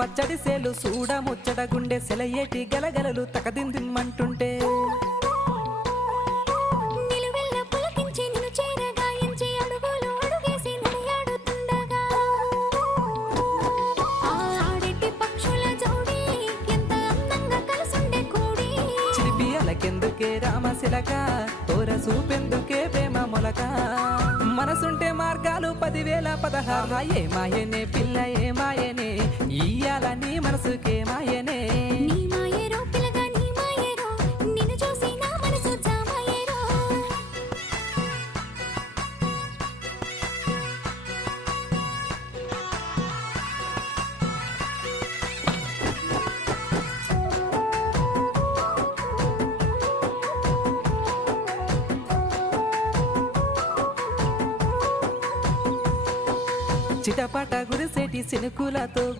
పచ్చడి సేలు సూడ ముచ్చట గుండె సెలయేటి గలగలలు తకదిందిమ్మంటుంటే నిలువెల్ల పులకించి నిన్ను చేరగాయించి అడుగులు అడుగేసి నడియాడుతుండగా ఆడెట్టి పక్షుల జోడి ఎంత అందంగా కలుసుండే కూడి చిలిపి అలకెందుకే రామశిలక తోర సూపెందుకే ప్రేమ మొలక మనసుంటే మార్గాలు 10,016 ఏ మాయనే పిల్ల ఏ మాయనే ఇయ్యాల నీ మనసుకే మాయనే నీ మాయేరో పిల్లగా నీ మాయేరో నిన్ను చూసి నా మనసు జామాయేరో చిటపట గురిసేటి సినుకులతో